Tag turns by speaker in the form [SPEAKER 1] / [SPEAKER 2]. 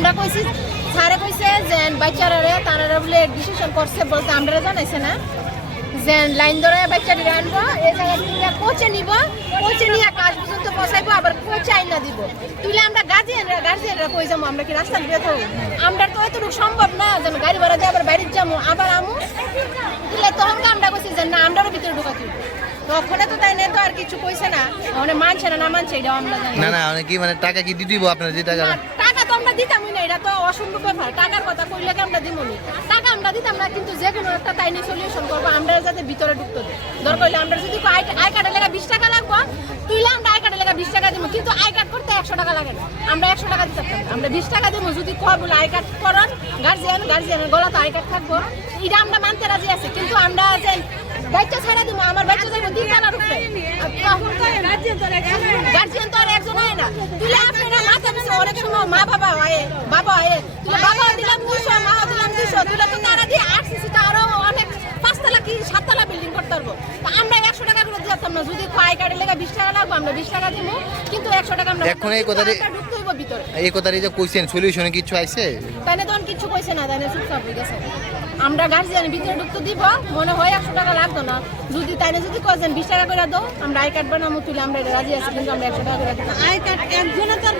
[SPEAKER 1] আমরা কইছি স্যারে কইছে যে বাচ্চারা তারা বলে ডিসিশন করছে বলতে আমরা জানাইছে না। যে লাইন ধরে বাচ্চাটি আনব এই জায়গা থেকে কোচে নিব কোচে নিয়ে ক্লাস পর্যন্ত পৌঁছাইবো আবার কোচে আইনা দিব। তুইলে আমরা গার্জিয়ানরা গার্জিয়ানরা কই যাব আমরা কি রাস্তা দিয়ে তো আমরা তো এতটুকু সম্ভব না যেন গাড়ি ভাড়া দিয়ে আবার বাড়িতে যাব আবার আমু? তুইলে তখন আমরা কইছি যে না আমরাও ভিতরে ঢুকা তুই। তখন তো তাই নেই তো আর কিছু কইছে না। মানে মানছে না না মানছে এটা আমরা জানি।
[SPEAKER 2] না না মানে কি মানে টাকা কি দিয়ে দিব আপনার যে টাকা?
[SPEAKER 1] দিতামই না এটা তো অসম্ভব ব্যাপার। টাকার কথা কইলে আমরা দিমনি? টাকা আমরা দিতাম না কিন্তু যে কোনো একটা তাই নিয়ে সলিউশন করব আমরা যাতে ভিতরে ঢুকতে দিই দরকার হলে আমরা যদি আই কার্ডের লেগে বিশ টাকা লাগবো তুইলে আমরা আই কার্ডের লেগে বিশ টাকা দিব কিন্তু আই কার্ড করতে একশো টাকা লাগে না। আমরা একশো টাকা দিতে আমরা বিশ টাকা দেবো যদি কয় বলে আই কার্ড করান গার্জিয়ান গার্জিয়ানের গলাতে আই কার্ড থাকব। এটা আমরা মানতে রাজি আছি কিন্তু আমরা যে বাচ্চা ছাড়া দিব আমার বাচ্চা যাব দিন জানার উপরে। গার্জিয়ান তো আর একজন হয় না। পিছনে অনেক সময় মা বাবা হয় বাবা হয়। তুলে বাবা দিলাম দুশো মা দিলাম দুশো তুলে তো তারা দিয়ে আরসিসি তো আরও অনেক পাঁচতলা কি সাততলা বিল্ডিং করতে পারব। তা আমরা একশো টাকা করে দিতাম না যদি আই কার্ডের লেগে বিশ টাকা লাগবে আমরা বিশ টাকা দিব কিন্তু একশো টাকা আমরা
[SPEAKER 2] এখন এই কথাটি- এই কথাটা যে কইছেন সলিউশনে কিছু আইছে?
[SPEAKER 1] তাইলে তখন কিছু কইছে না তাইলে চুপচাপ হয়ে গেছে। আমরা গার্জিয়ান ভিতরে ঢুকতে দিব মনে হয় একশো টাকা লাগতো না। যদি তাইলে যদি কয়েছেন বিশ টাকা করে দাও আমরা আই কার্ড বানাবো তুলে আমরা রাজি আছি কিন্তু আমরা একশো টাকা করে
[SPEAKER 3] আই কার্ড একজনে তার